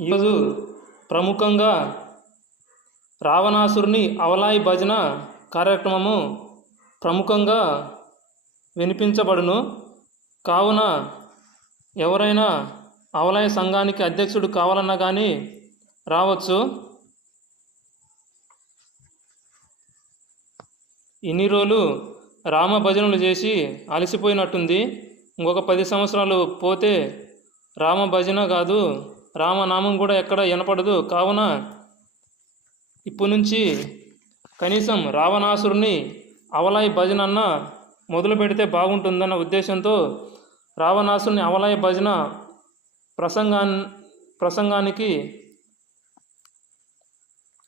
ఈరోజు ప్రముఖంగా రావణాసురుని అవలాయి భజన కార్యక్రమము ప్రముఖంగా వినిపించబడును. కావున ఎవరైనా అవలయ సంఘానికి అధ్యక్షుడు కావాలన్నా కానీ రావచ్చు. ఇన్ని రోజులు రామ భజనలు చేసి అలసిపోయినట్టుంది. ఇంకొక పది సంవత్సరాలు పోతే రామ భజన కాదు. రామనామం కూడా ఎక్కడ వినపడదు. కావున ఇప్పటి నుంచి కనీసం రావణాసురుని అవలాయి భజన అన్న మొదలు పెడితే బాగుంటుందన్న ఉద్దేశంతో రావణాసురుని అవలాయి భజన ప్రసంగా ప్రసంగానికి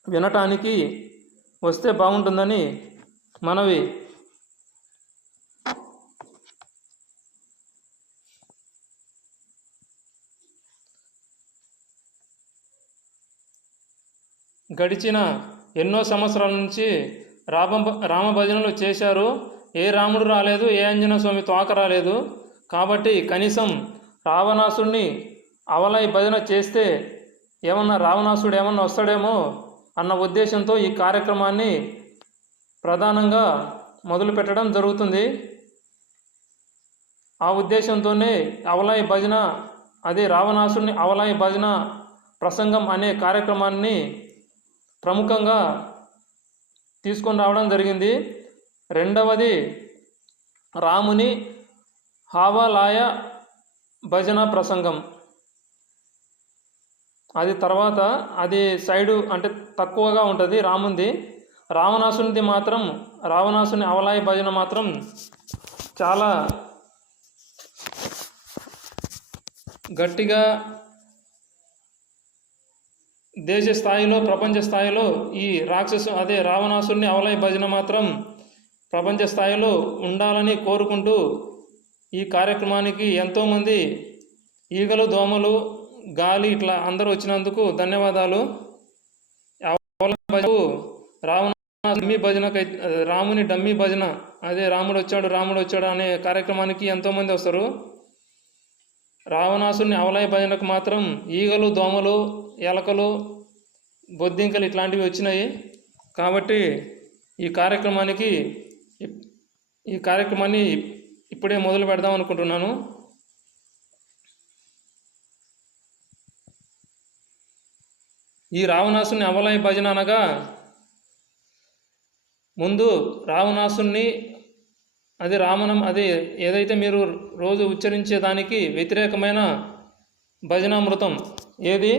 వినటానికి వస్తే బాగుంటుందని మనవి గడిచిన ఎన్నో సంవత్సరాల నుంచి రామ రామ భజనలు చేశారు. ఏ రాముడు రాలేదు ఏ ఆంజనేయ స్వామి తోక రాలేదు. కాబట్టి కనీసం రావణాసుడిని అవలై భజన చేస్తే ఏమన్నా రావణాసుడు ఏమన్నా వస్తాడేమో అన్న ఉద్దేశంతో ఈ కార్యక్రమాన్ని ప్రధానంగా మొదలు పెట్టడం జరుగుతుంది. ఆ ఉద్దేశంతోనే అవలాయి భజన అదే రావణాసుడిని అవలాయి భజన ప్రసంగం అనే కార్యక్రమాన్ని ప్రముఖంగా తీసుకొని రావడం జరిగింది. రెండవది రాముని హావలాయ భజన ప్రసంగం. అది తర్వాత అది సైడు అంటే తక్కువగా ఉంటుంది రాముంది. రావణాసునిది మాత్రం రావణాసుని అవలాయ భజన మాత్రం చాలా గట్టిగా దేశ స్థాయిలో ప్రపంచ స్థాయిలో ఈ రాక్షసు అదే రావణాసుని అవలయ భజన మాత్రం ప్రపంచ స్థాయిలో ఉండాలని కోరుకుంటూ ఈ కార్యక్రమానికి ఎంతోమంది ఈగలు దోమలు గాలి ఇట్లా అందరూ వచ్చినందుకు ధన్యవాదాలు. రావణ డమ్మీ భజనకై రాముని డమ్మీ భజన అదే రాముడు వచ్చాడు రాముడు వచ్చాడు అనే కార్యక్రమానికి ఎంతోమంది వస్తారు. రావణాసుని అవలయ భజనకు మాత్రం ఈగలు దోమలు ఎలకలు బొద్దింకలు ఇట్లాంటివి వచ్చినాయి. కాబట్టి ఈ కార్యక్రమానికి ఈ కార్యక్రమాన్ని ఇప్పుడే మొదలు పెడదాం అనుకుంటున్నాను. ఈ రావణాసుని అవలయ భజన అనగా ముందు రావణాసుని అది రామనం అది ఏదైతే మీరు రోజు ఉచ్చరించే దానికి వ్యతిరేకమైన భజనామృతం. ఏది?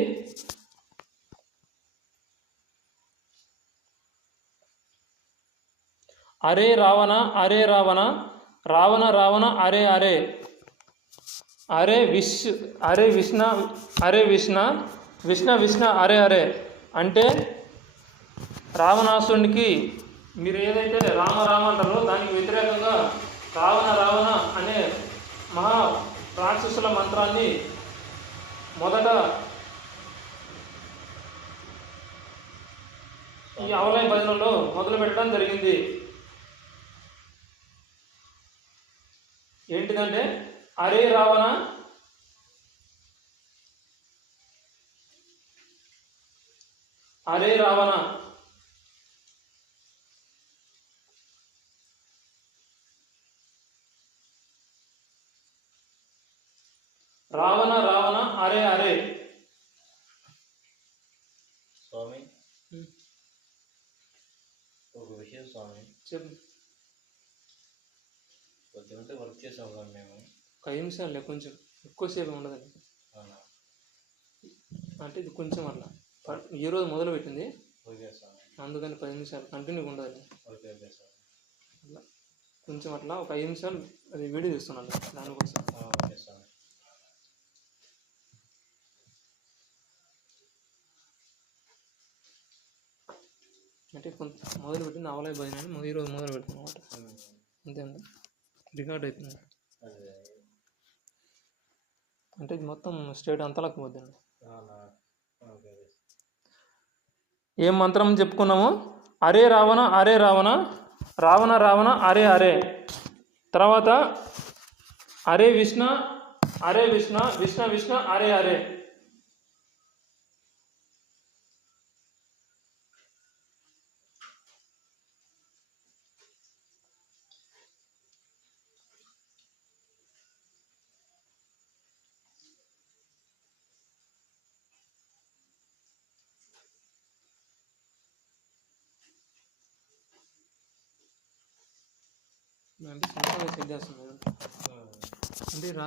అరే రావణ అరే రావణ రావణ రావణ అరే అరే. అరే విష్ అరే విష్ణ అరే విష్ణ విష్ణ విష్ణ అరే అరే. అంటే రావణాసునికి మీరు ఏదైతే రామ రామ అంటారో దానికి వ్యతిరేకంగా రావణ రావణ అనే మహా రాక్షసుల మంత్రాన్ని మొదట ఈ అవలయ భజనలో మొదలు పెట్టడం జరిగింది. ఏంటిదంటే అరే రావణ. అరే రావణ. రావణ రావణ అరే అరే స్వామి ఒక విషయం స్వామి. చెప్పు. పొద్దునంటే వర్క్ చేసాం మేము. ఒక ఐదు నిమిషాలు కొంచెం ఎక్కువసేపు ఉండదండి. అవునా? అంటే ఇది కొంచెం అట్లా. ఈ రోజు మొదలు పెట్టింది ఓకే స్వామి అందుకని పది నిమిషాలు కంటిన్యూగా ఉండదు ఓకే ఓకే స్వామి అట్లా. కొంచెం అట్లా ఒక ఐదు నిమిషాలు అది వీడియో తీస్తున్నాను దానికోసం ఆ, ఓకే స్వామి అంటే కొంత మొదలు పెట్టింది అవలయ భజన అని మొదలు ఈరోజు మొదలు పెట్టింది అనమాట అంతేందా రికార్డ్ అవుతుంది అంటే ఇది మొత్తం స్టేట్ అంతలకు పోద్దండి. ఏం మంత్రం చెప్పుకున్నాము? అరే రావణ అరే రావణ రావణ రావణ అరే అరే. తర్వాత అరే విష్ణ అరే విష్ణ విష్ణ విష్ణ అరే అరే. అంటే సొంతంగా చేద్దాం అంటే రా